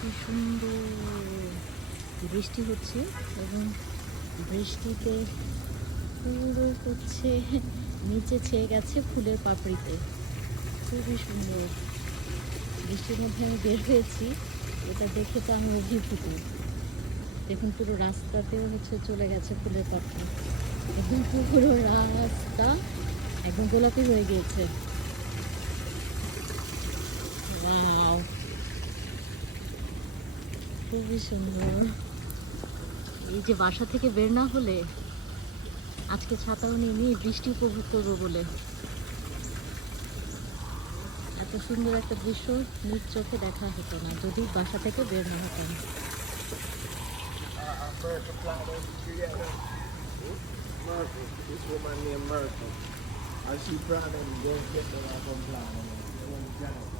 কি সুন্দর বৃষ্টি হচ্ছে এবং বৃষ্টিতে পুরো হচ্ছে নিচে ছেয়ে গেছে ফুলের পাপড়িতে। খুবই সুন্দর। বৃষ্টির মধ্যে আমি বের হয়েছি, এটা দেখে তো আমি অভিভূত। দেখুন পুরো রাস্তাতেও হচ্ছে চলে গেছে ফুলের পাপড়ি, একদম পুরো রাস্তা একদম গোলাপি হয়ে গিয়েছে। ওয়াও, খুবই সুন্দর। এই যে বাসা থেকে বের না হলে আজকে ছাতাও নিয়ে বৃষ্টি উপভোগ করবো বলে, এত সুন্দর একটা দৃশ্য নিজ চোখে দেখা হতো না যদি বাসা থেকে বের না হতাম। Murphy, this woman named Murphy. And she planning to get the one from planning.